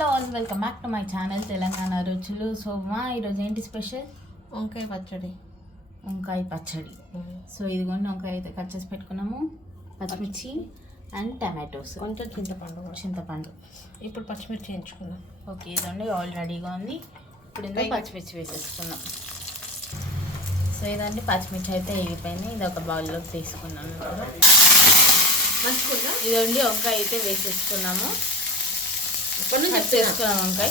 Hello all welcome back to my channel Telangana రుచులు. So మా ఈరోజు ఏంటి స్పెషల్? వంకాయ పచ్చడి. వంకాయ పచ్చడి. సో ఇదిగోండి వంకాయ అయితే కట్ చేసి పెట్టుకున్నాము. పచ్చిమిర్చి అండ్ టమాటోస్. కొంచెం చింతపండు. చింతపండు. ఇప్పుడు పచ్చిమిర్చి వేయించుకుందాం. ఓకే ఇదండి ఆల్ రెడీగా ఉంది. ఇప్పుడు ఇందులో పచ్చిమిర్చి వేసేసుకుందాం. సో ఇదండి పచ్చిమిర్చి అయితే వేగిపోయింది ఇది ఒక బౌల్లోకి తీసుకున్నాం ఇప్పుడు. మంచుకుందా ఇదండి వంకాయ అయితే వేసేసుకున్నాము. ఇప్పుడు కట్ చేసుకున్నాం వంకాయ?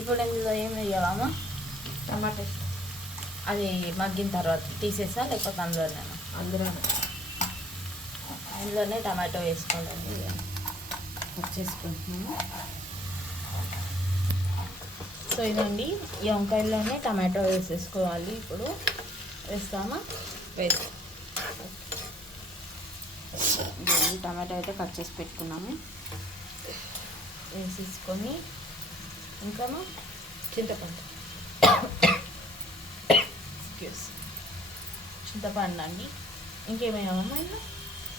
ఇప్పుడు ఇందులో ఏం వేయాలమ్మా? టమాటా అది మగ్గిన తర్వాత తీసేసా లేకపోతే అందులోనే అందులో అందులోనే. టమాటో వేసుకోవాలండి కట్ చేసుకుంటున్నాము సో ఇదండి ఈ వంకాయల్లోనే టమాటో వేసేసుకోవాలి ఇప్పుడు. వేస్తామా? వేసి ఇదిగోండి టమాటో అయితే కట్ చేసి పెట్టుకున్నాము. వేసేసుకొని ఇంకా చింతపండు చింతపండు అండి ఇంకేమేమమ్మా ఇంకా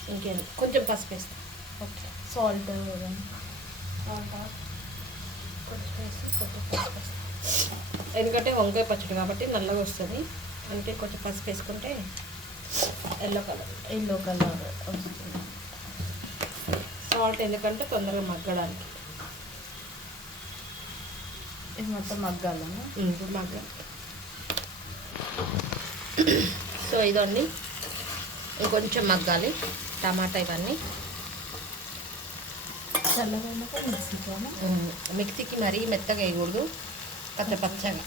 ఇంకేం కొంచెం పసుపు వేస్తాం ఓకే సాల్ట్ కొంచెం వేసి కొంచెం పసుపు వేస్తాం ఎందుకంటే వంకాయ పచ్చడి కాబట్టి నల్లగా వస్తుంది అంటే కొంచెం పసుపు వేసుకుంటే ఎల్లో కలర్ ఎల్లో కలర్ వస్తుంది సాల్ట్ ఎందుకంటే తొందరగా మగ్గడానికి ఇది మొత్తం మగ్గాలను ఇప్పుడు మగ్గ సో ఇదండి. ఇంకొంచెం మగ్గాలి. టమాటా ఇవన్నీ. మిక్సీకి మరీ మెత్తగా వేయకూడదు. పచ్చ పచ్చగా.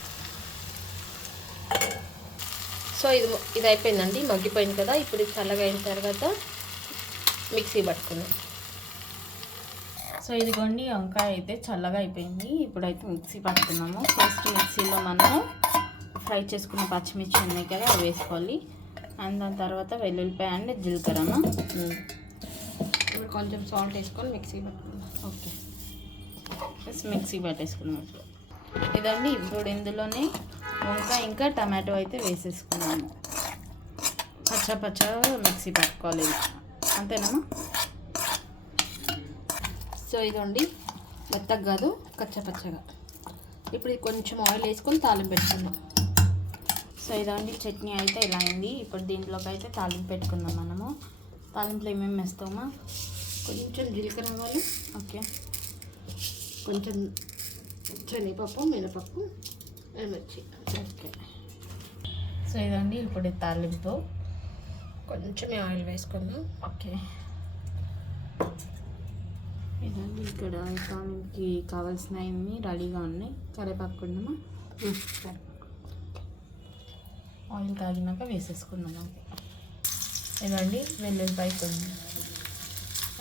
సో ఇది ఇది అయిపోయిందండి. మగ్గిపోయింది కదా. ఇప్పుడు చల్లగా అయిన తర్వాత మిక్సీ పట్టుకుందాం. సో ఇదిగోండి వంకాయ అయితే చల్లగా అయిపోయింది. ఇప్పుడైతే మిక్సీ పట్టుకున్నాము. ఫస్ట్ మిక్సీలో మనము ఫ్రై చేసుకున్న పచ్చిమిర్చి ఉన్నాయి కదా అవి వేసుకోవాలి. అండ్ దాని తర్వాత వెల్లుల్లిపాయ అండ్ జీలకర్రను ఇప్పుడు కొంచెం సాల్ట్ వేసుకొని మిక్సీ పట్టుకుందాం. ఓకే. ప్లస్ మిక్సీ పట్టేసుకున్నాం ఇదండి ఇప్పుడు ఇందులోనే వంకాయ ఇంకా టమాటో అయితే వేసేసుకున్నాము. పచ్చ పచ్చగా మిక్సీ పట్టుకోవాలి. అంతేనమ్మా? సో ఇదండి. మెత్తగా కాదు కచ్చపచ్చగా. ఇప్పుడు కొంచెం ఆయిల్ వేసుకొని తాలింపు పెట్టుకుందాం. సో ఇదండి చట్నీ అయితే ఇలా అయింది. ఇప్పుడు దీంట్లోకి అయితే తాలింపు పెట్టుకుందాం మనము. తాలింపులో ఏమేమి వేస్తామా? కొంచెం జీలకర్ర ఆవాలు ఓకే. కొంచెం శనగపప్పు మినపప్పు మిర్చి ఓకే. సో ఇదండి ఇప్పుడు తాలింపు. కొంచెం ఆయిల్ వేసుకుందాం. ఓకే. ఇదండి ఇక్కడ తాలింపుకి కావాల్సినవి రెడీగా ఉన్నాయి. కరివేపాకు కొండమా? ఆయిల్ తాగినాక వేసేసుకుందాం ఇదండి వెల్లుల్లిపాయ కొన్ని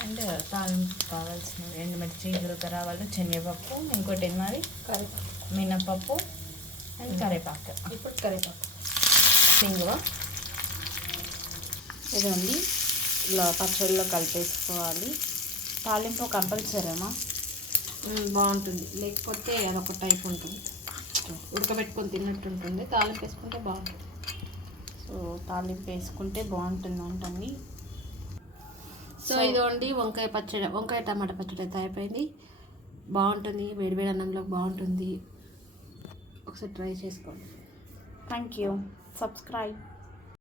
అండ్ తాలింపు కావాల్సినవి ఎండుమిర్చి జీలకర్ర ఆవాలు శనగపప్పు ఇంకోటి మరి? కరివేపాకు మినపప్పు అండ్ కరివేపాకు ఇప్పుడు కరివేపాకు ఇంగువ ఇదండి ఇలా పచ్చడిలో కలిపేసుకోవాలి. తాలింపు కంపల్సరీమా బాగుంటుంది. లేకపోతే అదొక టైప్ ఉంటుంది. ఉడకబెట్టుకొని తిన్నట్టు ఉంటుంది. తాలింపు వేసుకుంటే బాగుంటుంది. సో తాలింపు వేసుకుంటే బాగుంటుంది అంటండి సో ఇదిగోండి వంకాయ పచ్చడి వంకాయ టమాటా పచ్చడి అయితే అయిపోయింది. బాగుంటుంది. వేడివేడి అన్నంలో బాగుంటుంది. ఒకసారి ట్రై చేసుకోండి. Thank you subscribe